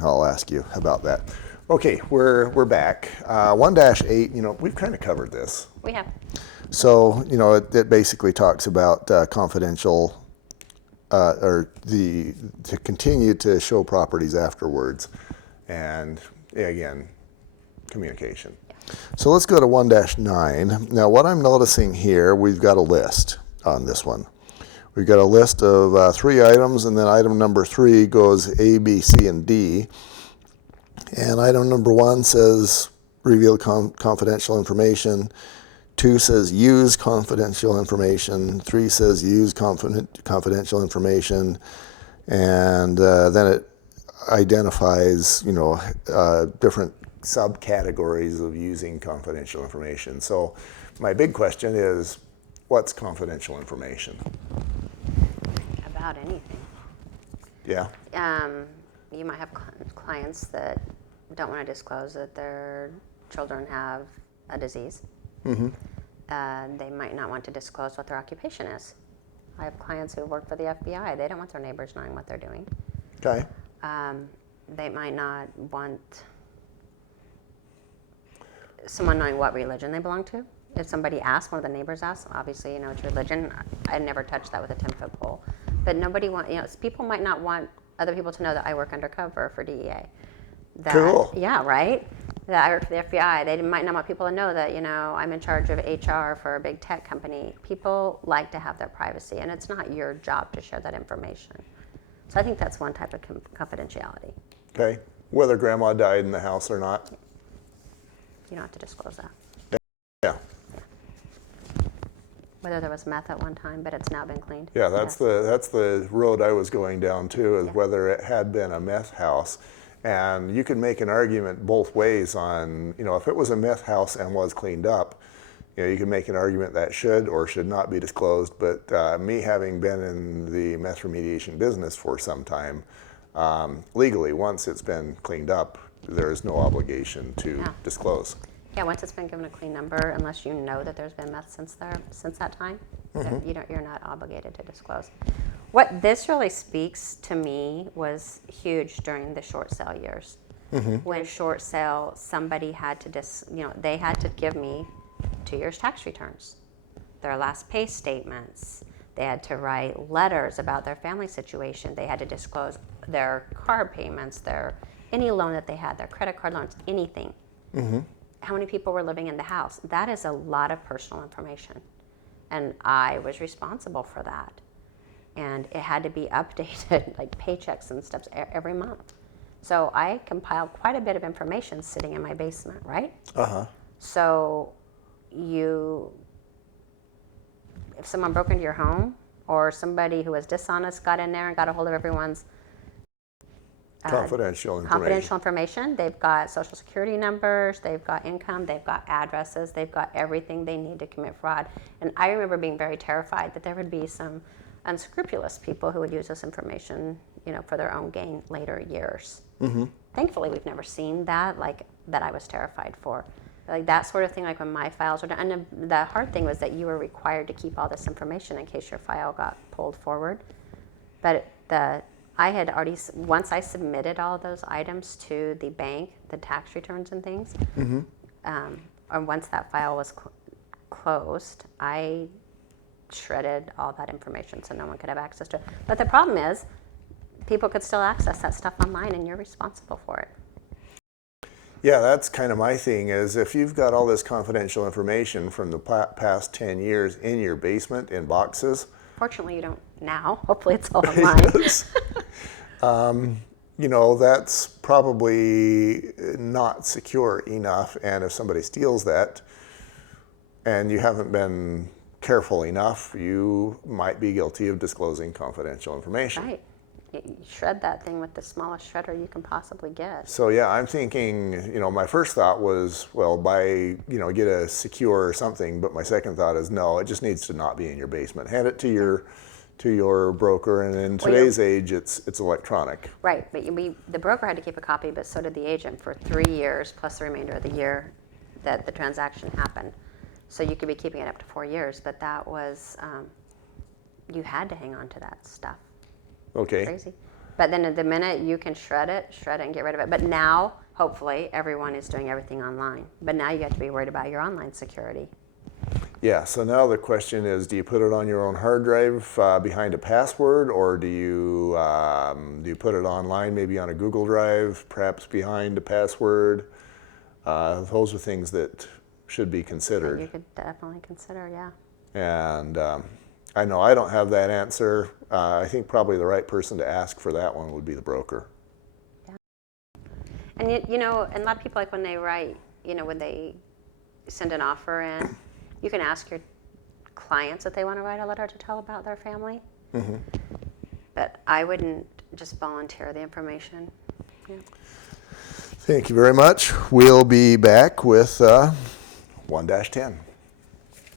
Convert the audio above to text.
I'll ask you about that. Okay, we're back. 1-8, we've kind of covered this. We have. So, it basically talks about confidential, to continue to show properties afterwards. And again, communication. So let's go to 1-9. Now, what I'm noticing here, we've got a list on this one. We've got a list of 3 items, and then item number 3 goes A, B, C, and D. And item number 1 says reveal confidential information. 2 says use confidential information. 3 says use confidential information. And then it identifies, different subcategories of using confidential information. So my big question is, what's confidential information? About anything. Yeah. You might have clients that don't want to disclose that their children have a disease. Mm-hmm. They might not want to disclose what their occupation is. I have clients who work for the FBI. They don't want their neighbors knowing what they're doing. Okay. They might not want someone knowing what religion they belong to. If somebody asks, one of the neighbors asks, obviously, it's religion. I never touched that with a 10-foot pole. But nobody people might not want other people to know that I work undercover for DEA. Cool. Yeah, right? That I work for the FBI. They might not want people to know that, I'm in charge of HR for a big tech company. People like to have their privacy, and it's not your job to share that information. So I think that's one type of confidentiality. Okay. Whether grandma died in the house or not? You don't have to disclose that. Yeah. Whether there was meth at one time, but it's now been cleaned. Yeah, that's the road I was going down to, is whether it had been a meth house. And you can make an argument both ways on, if it was a meth house and was cleaned up, you can make an argument that should or should not be disclosed. But me having been in the meth remediation business for some time, legally, once it's been cleaned up, there is no obligation to disclose. Yeah, once it's been given a clean number, unless you know that there's been meth since that time, you're not obligated to disclose. What this really speaks to me was huge during the short sale years. Mm-hmm. When short sale, somebody had to they had to give me 2 years tax returns, their last pay statements. They had to write letters about their family situation. They had to disclose their car payments, any loan that they had, their credit card loans, anything. Mm-hmm. How many people were living in the house? That is a lot of personal information. And I was responsible for that. And it had to be updated, like paychecks and stuff, every month. So I compiled quite a bit of information sitting in my basement, right? Uh-huh. So if someone broke into your home, or somebody who was dishonest got in there and got a hold of everyone's confidential information. They've got social security numbers, they've got income, they've got addresses, they've got everything they need to commit fraud. And I remember being very terrified that there would be some unscrupulous people who would use this information, for their own gain later years. Mm-hmm. Thankfully, we've never seen that, that I was terrified for. Like that sort of thing, like when my files were done. And the hard thing was that you were required to keep all this information in case your file got pulled forward. But I had already, once I submitted all of those items to the bank, the tax returns and things, mm-hmm. Or once that file was closed, I shredded all that information so no one could have access to it. But the problem is, people could still access that stuff online, and you're responsible for it. Yeah, that's kind of my thing, is if you've got all this confidential information from the past 10 years in your basement in boxes. Fortunately, you don't now. Hopefully it's all online. Yes. That's probably not secure enough. And if somebody steals that and you haven't been careful enough, you might be guilty of disclosing confidential information. Right. You shred that thing with the smallest shredder you can possibly get. So yeah, I'm thinking, my first thought was, well, get a secure or something, but my second thought is, no, it just needs to not be in your basement. Hand it to your broker, and in today's age, it's electronic. Right, but the broker had to keep a copy, but so did the agent for 3 years, plus the remainder of the year that the transaction happened. So you could be keeping it up to 4 years, but that was, you had to hang on to that stuff. Okay. Crazy. But then at the minute you can shred it and get rid of it. But now, hopefully, everyone is doing everything online. But now you have to be worried about your online security. Yeah, so now the question is, do you put it on your own hard drive behind a password, or do you put it online, maybe on a Google Drive, perhaps behind a password? Those are things that should be considered. You could definitely consider, yeah. And I know I don't have that answer. I think probably the right person to ask for that one would be the broker. Yeah. And you know, and a lot of people, like when they write, you know, when they send an offer in, you can ask your clients if they want to write a letter to tell about their family. Mm-hmm. But I wouldn't just volunteer the information. Yeah. Thank you very much. We'll be back with 1-10.